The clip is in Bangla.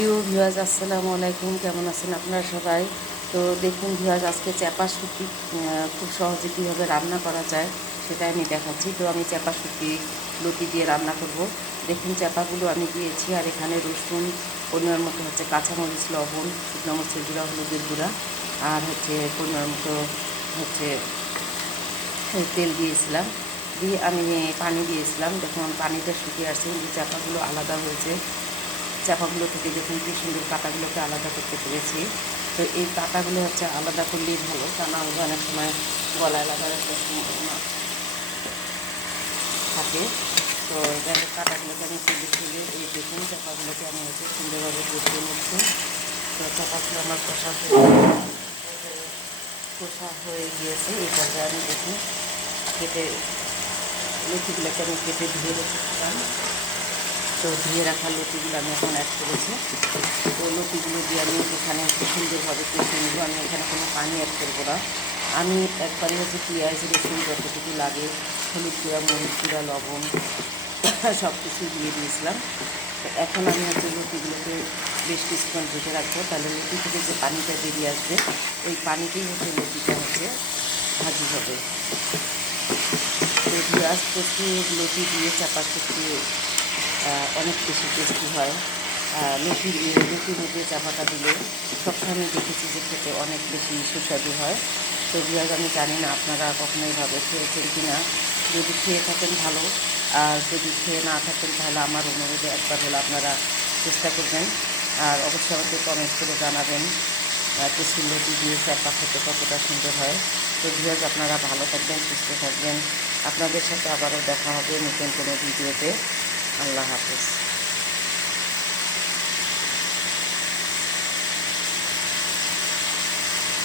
প্রিয় ভিউয়ার্স, আসসালামু আলাইকুম। কেমন আছেন আপনারা সবাই? তো দেখুন ভিউয়ার্স, আজকে চ্যাপা শুটকি খুব সহজে কীভাবে রান্না করা যায় সেটা আমি দেখাচ্ছি। তো আমি চ্যাপা শুটকি লতি দিয়ে রান্না করব। দেখুন চ্যাপাগুলো আমি দিয়েছি, আর এখানে রসুন, পরিমাণ মতো হচ্ছে কাঁচামরিচ, লবণ, শুকনো মরিচের গুঁড়া, হলুদের গুঁড়া, আর হচ্ছে পরিমাণ মতো হচ্ছে তেল দিয়েছিলাম। দিয়ে আমি পানি দিয়েছিলাম। দেখুন পানিটা শুকিয়ে আসছে, কিন্তু চ্যাপাগুলো আলাদা হয়েছে। চাপাগুলো থেকে দেখুন কি সুন্দর কাঁটাগুলোকে আলাদা করতে পেরেছি। তো এই কাঁটাগুলো হচ্ছে আলাদা করলেই ভালো, তা না হলে অনেক সময় গলায় লাগার একটা সম্ভাবনা থাকে। তো এখানে কাঁটাগুলোকে আমি তুলে এই দেখুন চাপাগুলোকে আমি হচ্ছে সুন্দরভাবে কষিয়ে নিচ্ছি। তো চাপাগুলো আমার কষা হয়ে গিয়েছে। এই পর্যায়ে আমি দেখুন কেটে লতিগুলোকে আমি কেটে ধুয়ে রেখেছিলাম। তো ধুয়ে রাখা লতিগুলো আমি এখন অ্যাড করেছি। তো লতিগুলো দিয়ে আমি এখানে একটু সুন্দরভাবে কষিয়ে নেব। আমি এখানে কোনো পানি অ্যাড করবো না। আমি একবারে হচ্ছে পেঁয়াজ, রসুন যতটুকু লাগে, হলুদ গুঁড়া, মরিচ গুঁড়া, লবণ সব কিছু দিয়ে দিয়েছিলাম। তো এখন আমি হচ্ছে লতিগুলোকে বেশ কিছুক্ষণ ঢেকে রাখবো, তাহলে লতি থেকে যে পানিটা বেরিয়ে আসবে ওই পানিতেই হচ্ছে লতিটা হচ্ছে ভাজি হবে। তো পেঁয়াজ প্রচুর লতি দিয়ে চাপা শুটকি অনেক বেশি টেস্টি হয়। লতির মধ্যে চাপাটা দিলে সবসময় আমি দেখেছি যে খেতে অনেক বেশি সুস্বাদু হয়। তো পেঁয়াজ আমি জানি না আপনারা কখনো এইভাবে খেয়েছেন কি না। যদি খেয়ে থাকেন ভালো, আর যদি খেয়ে না থাকেন তাহলে আমার অনুরোধে একবার হলে আপনারা চেষ্টা করবেন। আর অবশ্যই আমাকে কমেন্ট করে জানাবেন কচুর লতি দিয়ে চাপা খেতে কতটা সুন্দর হয়। তো ভিউয়ার্স, আপনারা ভালো থাকবেন, সুস্থ থাকবেন। আপনাদের সাথে আবারও দেখা হবে নতুন কোনো ভিডিওতে। আল্লাহ হাফেজ।